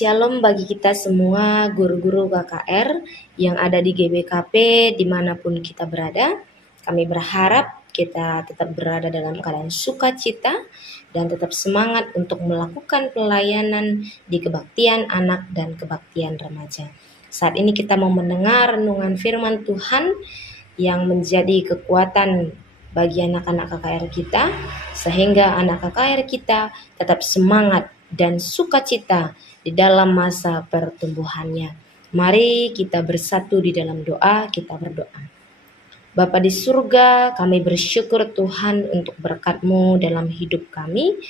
Shalom bagi kita semua guru-guru KKR yang ada di GBKP dimanapun kita berada. Kami berharap kita tetap berada dalam keadaan sukacita dan tetap semangat untuk melakukan pelayanan di kebaktian anak dan kebaktian remaja. Saat ini kita mau mendengar renungan firman Tuhan yang menjadi kekuatan bagi anak-anak KKR kita, sehingga anak KKR kita tetap semangat dan sukacita di dalam masa pertumbuhannya. Mari kita bersatu di dalam doa, kita berdoa. Bapa di surga, kami bersyukur Tuhan untuk berkat-Mu dalam hidup kami.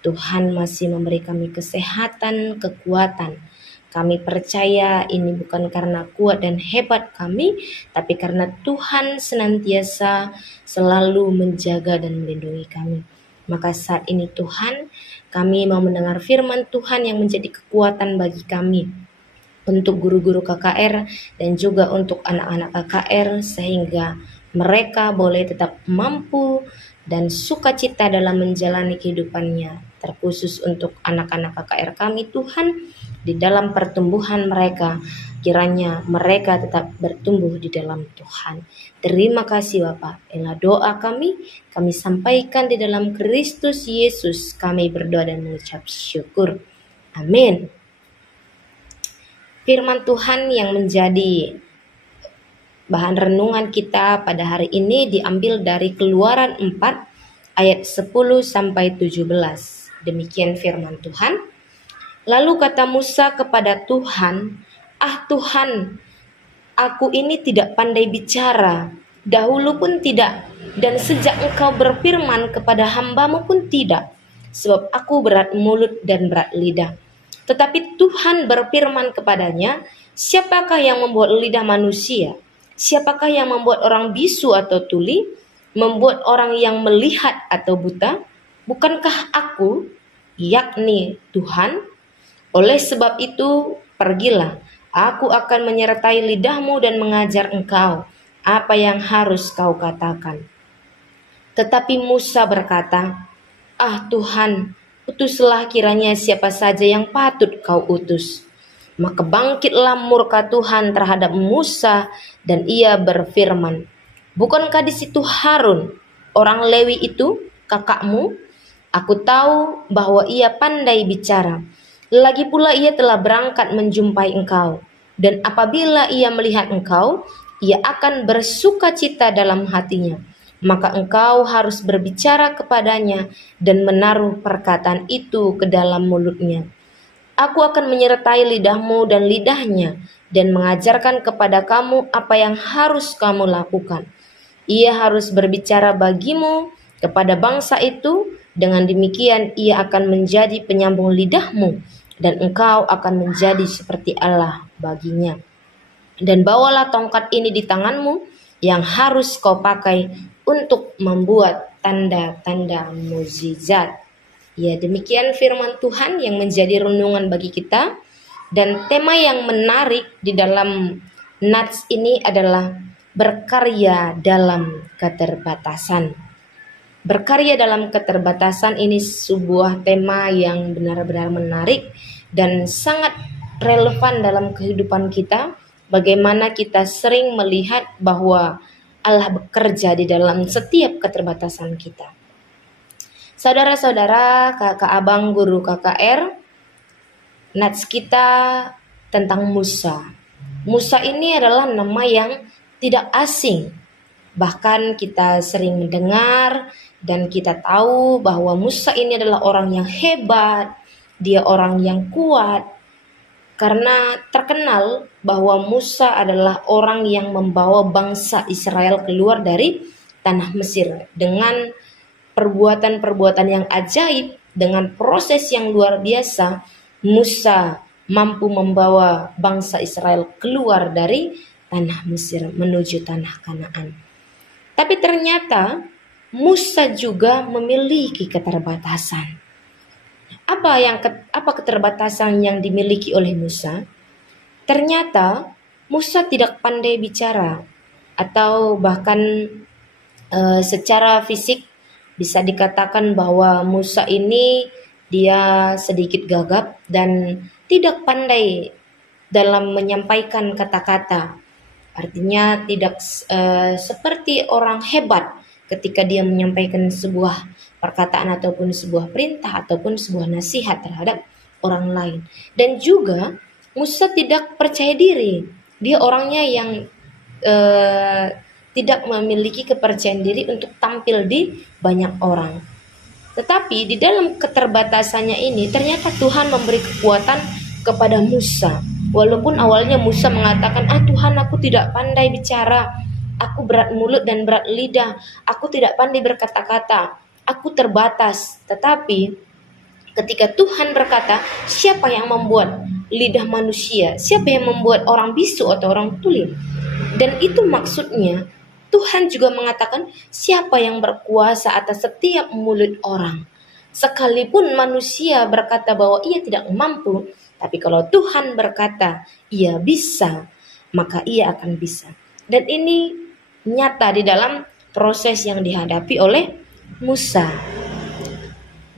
Tuhan masih memberi kami kesehatan, kekuatan. Kami percaya ini bukan karena kuat dan hebat kami, tapi karena Tuhan senantiasa selalu menjaga dan melindungi kami. Maka saat ini Tuhan, kami mau mendengar firman Tuhan yang menjadi kekuatan bagi kami, untuk guru-guru KKR dan juga untuk anak-anak KKR, sehingga mereka boleh tetap mampu dan sukacita dalam menjalani kehidupannya. Terkhusus untuk anak-anak KKR kami Tuhan, di dalam pertumbuhan mereka, kiranya mereka tetap bertumbuh di dalam Tuhan. Terima kasih Bapak. Inilah doa kami sampaikan di dalam Kristus Yesus. Kami berdoa dan mengucap syukur. Amin. Firman Tuhan yang menjadi bahan renungan kita pada hari ini diambil dari Keluaran 4 ayat 10 sampai 17. Demikian firman Tuhan. Lalu kata Musa kepada Tuhan, "Ah Tuhan, aku ini tidak pandai bicara, dahulu pun tidak, dan sejak Engkau berfirman kepada hamba-Mu pun tidak, sebab aku berat mulut dan berat lidah." Tetapi Tuhan berfirman kepadanya, "Siapakah yang membuat lidah manusia? Siapakah yang membuat orang bisu atau tuli? Membuat orang yang melihat atau buta? Bukankah aku, yakni Tuhan? Oleh sebab itu, pergilah, aku akan menyertai lidahmu dan mengajar engkau apa yang harus kau katakan." Tetapi Musa berkata, "Ah Tuhan, utuslah kiranya siapa saja yang patut kau utus." Maka bangkitlah murka Tuhan terhadap Musa dan ia berfirman, "Bukankah di situ Harun, orang Lewi itu, kakakmu? Aku tahu bahwa ia pandai bicara. Lagi pula ia telah berangkat menjumpai engkau. Dan apabila ia melihat engkau, ia akan bersukacita dalam hatinya. Maka engkau harus berbicara kepadanya dan menaruh perkataan itu ke dalam mulutnya. Aku akan menyertai lidahmu dan lidahnya dan mengajarkan kepada kamu apa yang harus kamu lakukan. Ia harus berbicara bagimu kepada bangsa itu, dengan demikian ia akan menjadi penyambung lidahmu dan engkau akan menjadi seperti Allah baginya. Dan bawalah tongkat ini di tanganmu yang harus kau pakai untuk membuat tanda-tanda mukjizat." Ya, demikian firman Tuhan yang menjadi renungan bagi kita. Dan tema yang menarik di dalam nats ini adalah berkarya dalam keterbatasan. Berkarya dalam keterbatasan ini sebuah tema yang benar-benar menarik dan sangat relevan dalam kehidupan kita. Bagaimana kita sering melihat bahwa Allah bekerja di dalam setiap keterbatasan kita. Saudara-saudara, kakak abang guru KKR, nats kita tentang Musa. Musa ini adalah nama yang tidak asing. Bahkan kita sering mendengar dan kita tahu bahwa Musa ini adalah orang yang hebat, dia orang yang kuat. Karena terkenal bahwa Musa adalah orang yang membawa bangsa Israel keluar dari tanah Mesir dengan perbuatan-perbuatan yang ajaib, dengan proses yang luar biasa. Musa mampu membawa bangsa Israel keluar dari tanah Mesir menuju tanah Kanaan. Tapi ternyata Musa juga memiliki keterbatasan. Apa keterbatasan yang dimiliki oleh Musa? Ternyata Musa tidak pandai bicara, atau bahkan secara fisik bisa dikatakan bahwa Musa ini dia sedikit gagap dan tidak pandai dalam menyampaikan kata-kata. Artinya tidak seperti orang hebat ketika dia menyampaikan sebuah perkataan ataupun sebuah perintah ataupun sebuah nasihat terhadap orang lain. Dan juga Musa tidak percaya diri. Dia orangnya yang tidak memiliki kepercayaan diri untuk tampil di banyak orang. Tetapi di dalam keterbatasannya ini ternyata Tuhan memberi kekuatan kepada Musa. Walaupun awalnya Musa mengatakan, Tuhan, aku tidak pandai bicara, aku berat mulut dan berat lidah, aku tidak pandai berkata-kata, aku terbatas. Tetapi ketika Tuhan berkata, siapa yang membuat lidah manusia? Siapa yang membuat orang bisu atau orang tuli? Dan itu maksudnya Tuhan juga mengatakan siapa yang berkuasa atas setiap mulut orang. Sekalipun manusia berkata bahwa ia tidak mampu, tapi kalau Tuhan berkata ia bisa, maka ia akan bisa. Dan ini nyata di dalam proses yang dihadapi oleh Musa.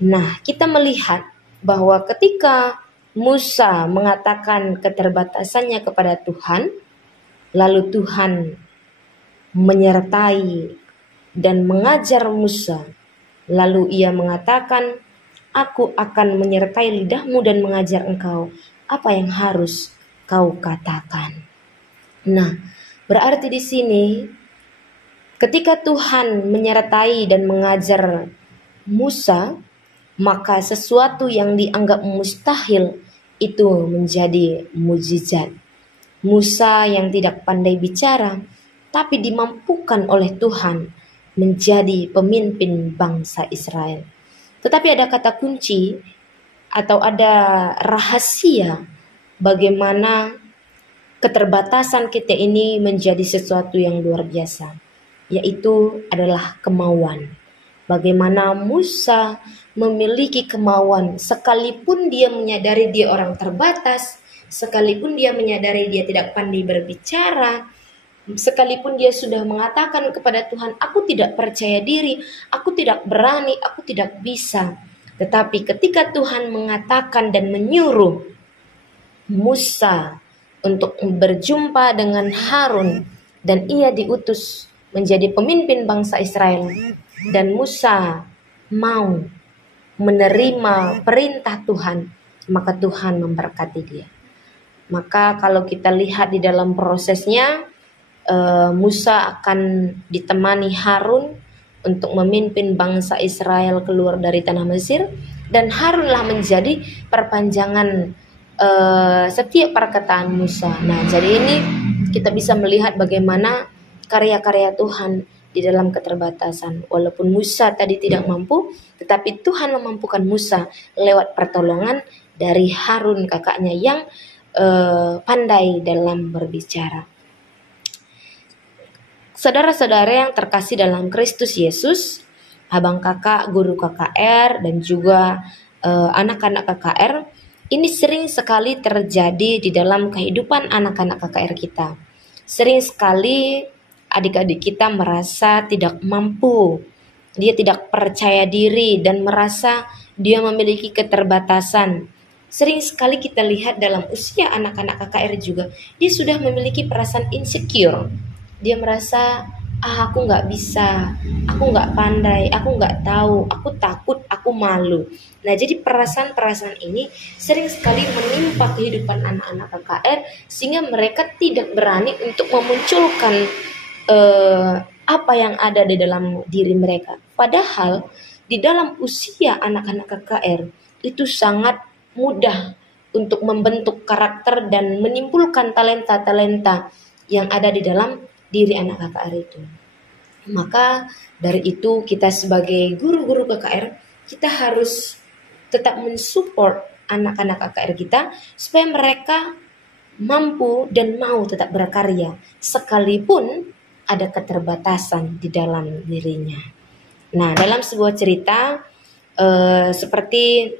Nah, kita melihat bahwa ketika Musa mengatakan keterbatasannya kepada Tuhan, lalu Tuhan menyertai dan mengajar Musa. Lalu ia mengatakan, aku akan menyertai lidahmu dan mengajar engkau apa yang harus kau katakan. Nah, berarti di sini ketika Tuhan menyertai dan mengajar Musa, maka sesuatu yang dianggap mustahil itu menjadi mukjizat. Musa yang tidak pandai bicara, tapi dimampukan oleh Tuhan menjadi pemimpin bangsa Israel. Tetapi ada kata kunci atau ada rahasia bagaimana keterbatasan kita ini menjadi sesuatu yang luar biasa, yaitu adalah kemauan. Bagaimana Musa memiliki kemauan sekalipun dia menyadari dia orang terbatas, sekalipun dia menyadari dia tidak pandai berbicara, sekalipun dia sudah mengatakan kepada Tuhan, aku tidak percaya diri, aku tidak berani, aku tidak bisa. Tetapi ketika Tuhan mengatakan dan menyuruh Musa untuk berjumpa dengan Harun, dan ia diutus menjadi pemimpin bangsa Israel, dan Musa mau menerima perintah Tuhan, maka Tuhan memberkati dia. Maka kalau kita lihat di dalam prosesnya, Musa akan ditemani Harun untuk memimpin bangsa Israel keluar dari tanah Mesir, dan Harunlah menjadi perpanjangan setiap perkataan Musa. Nah, jadi ini kita bisa melihat bagaimana karya-karya Tuhan di dalam keterbatasan. Walaupun Musa tadi tidak mampu, tetapi Tuhan memampukan Musa lewat pertolongan dari Harun kakaknya yang pandai dalam berbicara. Saudara-saudara yang terkasih dalam Kristus Yesus, abang kakak, guru KKR, dan juga anak-anak KKR, ini sering sekali terjadi di dalam kehidupan anak-anak KKR kita. Sering sekali adik-adik kita merasa tidak mampu, dia tidak percaya diri dan merasa dia memiliki keterbatasan. Sering sekali kita lihat dalam usia anak-anak KKR juga, dia sudah memiliki perasaan insecure. Dia merasa, aku gak bisa, aku gak pandai, aku gak tahu, aku takut, aku malu. Nah, jadi perasaan-perasaan ini sering sekali menimpa kehidupan anak-anak KKR, sehingga mereka tidak berani untuk memunculkan apa yang ada di dalam diri mereka. Padahal di dalam usia anak-anak KKR itu sangat mudah untuk membentuk karakter dan menimbulkan talenta-talenta yang ada di dalam diri anak KKR itu. Maka dari itu kita sebagai guru-guru KKR, kita harus tetap mensupport anak-anak KKR kita supaya mereka mampu dan mau tetap berkarya sekalipun ada keterbatasan di dalam dirinya. Nah, dalam sebuah cerita seperti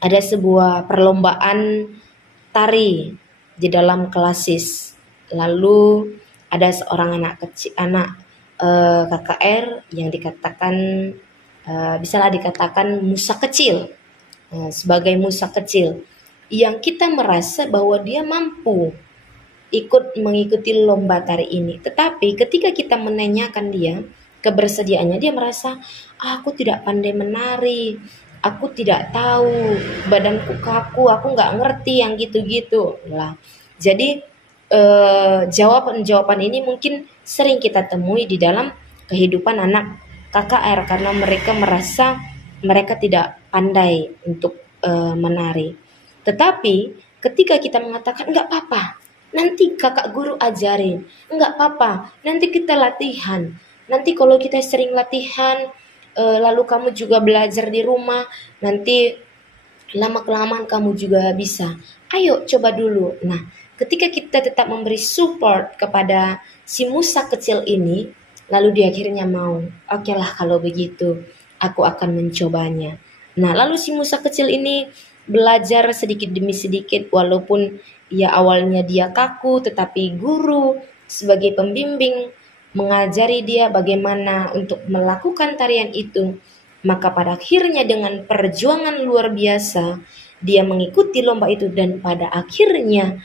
ada sebuah perlombaan tari di dalam klasis. Lalu ada seorang anak KKR yang dikatakan bisalah dikatakan Musa kecil. Sebagai Musa kecil, yang kita merasa bahwa dia mampu mengikuti lomba tari ini. Tetapi ketika kita menanyakan dia kebersediaannya, dia merasa, aku tidak pandai menari, aku tidak tahu, badanku kaku, aku nggak ngerti yang gitu-gitu lah. Jadi jawaban-jawaban ini mungkin sering kita temui di dalam kehidupan anak KKR karena mereka merasa mereka tidak pandai untuk menari. Tetapi ketika kita mengatakan nggak apa-apa, nanti kakak guru ajarin, nggak apa-apa, nanti kita latihan. Nanti kalau kita sering latihan, lalu kamu juga belajar di rumah, nanti lama-kelamaan kamu juga bisa. Ayo coba dulu. Nah, ketika kita tetap memberi support kepada si Musa kecil ini, lalu dia akhirnya mau. Oke lah kalau begitu, aku akan mencobanya. Nah, lalu si Musa kecil ini belajar sedikit demi sedikit, walaupun ya awalnya dia kaku, tetapi guru sebagai pembimbing mengajari dia bagaimana untuk melakukan tarian itu. Maka pada akhirnya dengan perjuangan luar biasa, dia mengikuti lomba itu dan pada akhirnya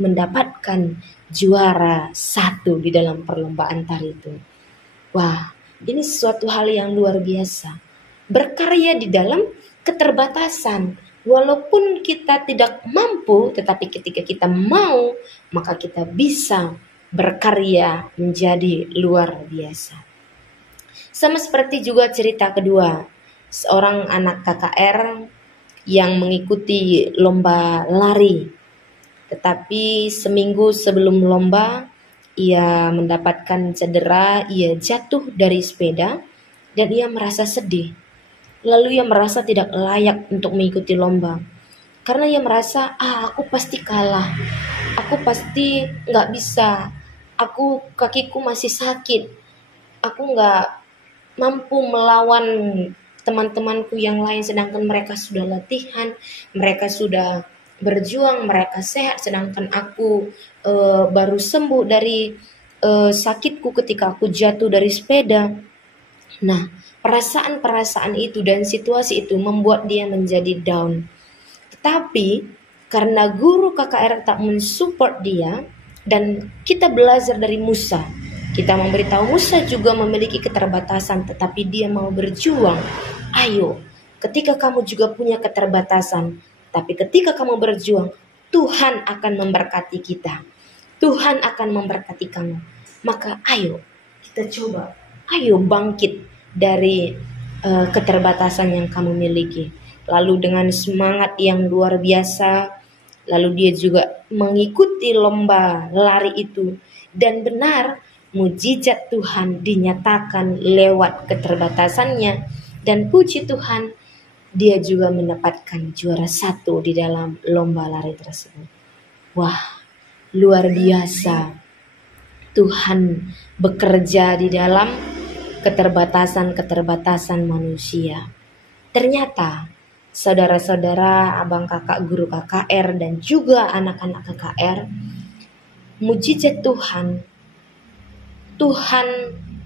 mendapatkan juara 1 di dalam perlombaan tari itu. Wah, ini suatu hal yang luar biasa. Berkarya di dalam keterbatasan. Walaupun kita tidak mampu, tetapi ketika kita mau, maka kita bisa berkarya menjadi luar biasa. Sama seperti juga cerita kedua, seorang anak KKR yang mengikuti lomba lari. Tetapi seminggu sebelum lomba, ia mendapatkan cedera, ia jatuh dari sepeda, dan ia merasa sedih. Lalu ia merasa tidak layak untuk mengikuti lomba. Karena ia merasa, aku pasti kalah, aku pasti gak bisa, kakiku masih sakit, aku gak mampu melawan teman-temanku yang lain sedangkan mereka sudah latihan, mereka sudah berjuang, mereka sehat sedangkan aku baru sembuh dari sakitku ketika aku jatuh dari sepeda. Nah, perasaan-perasaan itu dan situasi itu membuat dia menjadi down. Tetapi karena guru KKR tak mensupport dia dan kita belajar dari Musa, kita memberitahu Musa juga memiliki keterbatasan, tetapi dia mau berjuang. Ayo, ketika kamu juga punya keterbatasan, tapi ketika kamu berjuang, Tuhan akan memberkati kita. Tuhan akan memberkati kamu. Maka ayo, kita coba. Ayo bangkit dari keterbatasan yang kamu miliki. Lalu dengan semangat yang luar biasa, lalu dia juga mengikuti lomba lari itu. Dan benar, mujizat Tuhan dinyatakan lewat keterbatasannya, dan puji Tuhan dia juga mendapatkan juara 1 di dalam lomba lari tersebut. Wah, luar biasa. Tuhan bekerja di dalam keterbatasan-keterbatasan manusia. Ternyata saudara-saudara, abang kakak guru KKR dan juga anak-anak KKR, mujizat Tuhan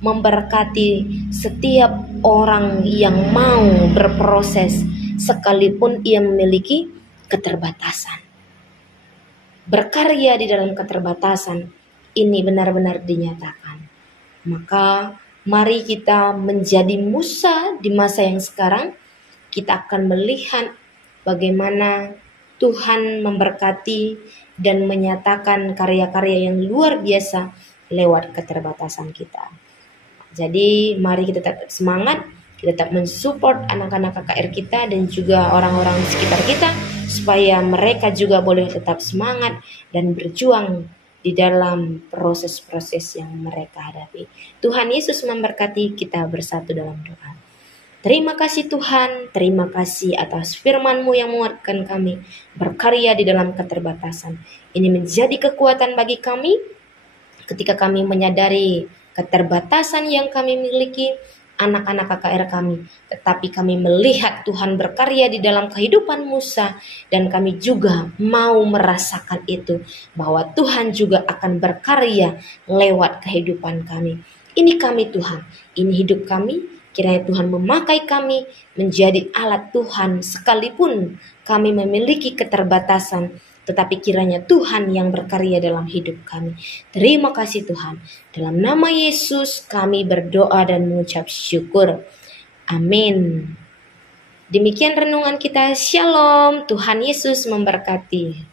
memberkati setiap orang yang mau berproses sekalipun ia memiliki keterbatasan. Berkarya di dalam keterbatasan ini benar-benar dinyatakan. Maka mari kita menjadi Musa di masa yang sekarang. Kita akan melihat bagaimana Tuhan memberkati dan menyatakan karya-karya yang luar biasa lewat keterbatasan kita. Jadi mari kita tetap semangat, kita tetap mensupport anak-anak KKR kita dan juga orang-orang di sekitar kita supaya mereka juga boleh tetap semangat dan berjuang di dalam proses-proses yang mereka hadapi. Tuhan Yesus memberkati, kita bersatu dalam doa. Terima kasih Tuhan, terima kasih atas firman-Mu yang menguatkan kami berkarya di dalam keterbatasan. Ini menjadi kekuatan bagi kami ketika kami menyadari keterbatasan yang kami miliki, anak-anak KKR kami. Tetapi kami melihat Tuhan berkarya di dalam kehidupan Musa, dan kami juga mau merasakan itu, bahwa Tuhan juga akan berkarya lewat kehidupan kami. Ini kami Tuhan, ini hidup kami, Kiranya Tuhan memakai kami menjadi alat Tuhan sekalipun kami memiliki keterbatasan, tetapi kiranya Tuhan yang berkarya dalam hidup kami. Terima kasih Tuhan. Dalam nama Yesus kami berdoa dan mengucap syukur. Amin. Demikian renungan kita. Shalom. Tuhan Yesus memberkati.